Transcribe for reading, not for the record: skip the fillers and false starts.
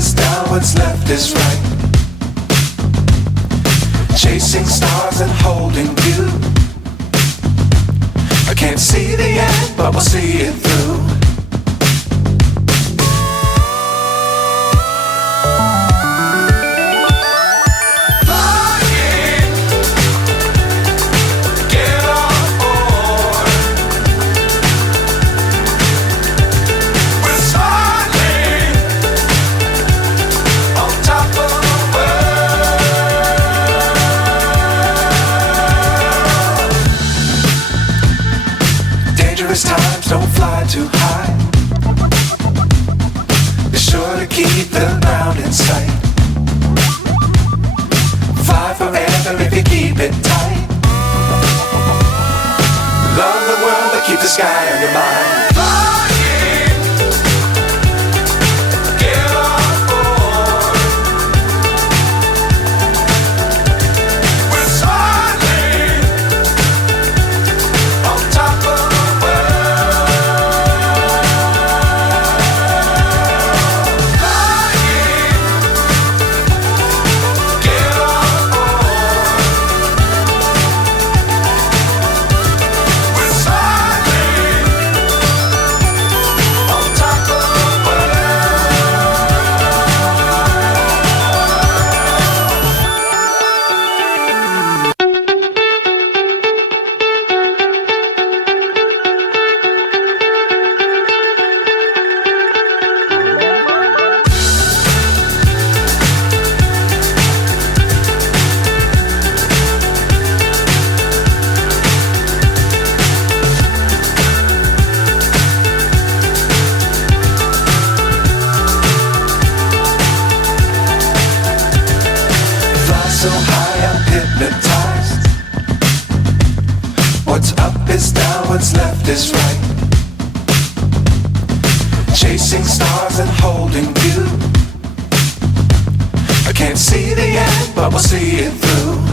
is down, what's left is right. Chasing stars and holding you. I can't see the end, but we'll see it through. Times don't fly too high. Be sure to keep the ground in sight. Fly forever if you keep it tight. Love the world but keep the sky on your mind. So high I'm hypnotized. What's up is down, what's left is right. Chasing stars and holding you. I can't see the end, but we'll see it through.